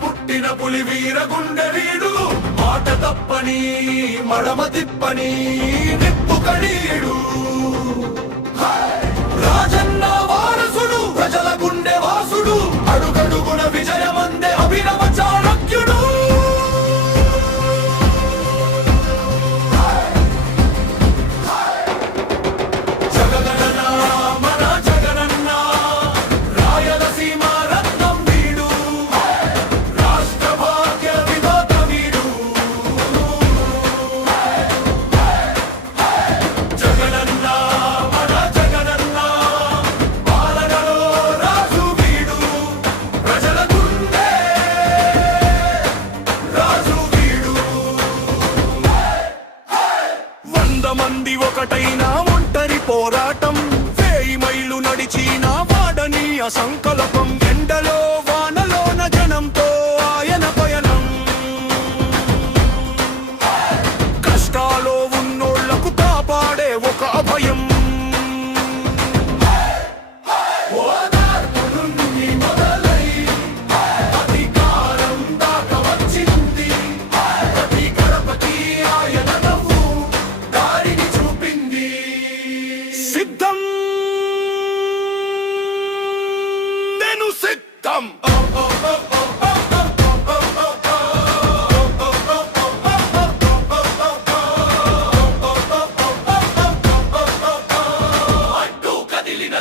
పుట్టిన పులి వీర గుండె వీడు మాట తప్పని మడమ తిప్పని నిప్పు కడీడు రాజన్న వారసుడు ప్రజల గుండె వాసుడు అడుగడుగున విజయమందే అభినవ చాణక్యుడు మంది ఒకటైన ఒంటరి పోరాటం 1000 మైళ్ళు నడిచిన వాడని అసంకల్పం ఎండలో వానలోన జనంతో ఆయన పయనం కష్టాలో ఉన్నోళ్లకు కాపాడే ఒక అభయం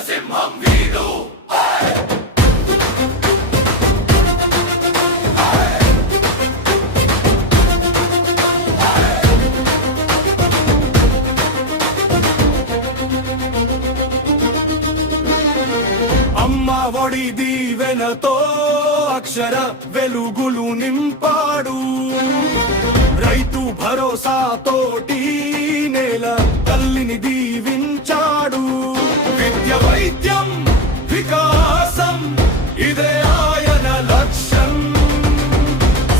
సింహం వీడు అమ్మ ఒడి దీవెనతో అక్షర వెలుగులు నింపాడు రైతు భరోసాతోటి నేల తల్లిని దీవించాడు విద్య వైద్యం వికాసం ఇదే ఆయన లక్ష్యం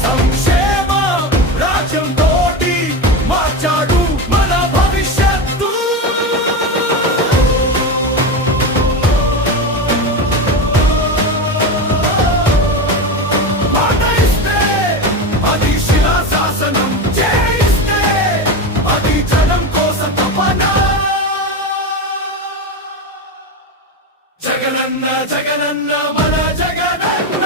సంక్షేమ రాజ్యం తోటి మార్చాడు మన భవిష్యత్తు మాట ఇస్తే అది శిలాశాసనం చేయిస్తే అది జనం కోసం తపన జగనన్న జగనన్న మన జగనన్న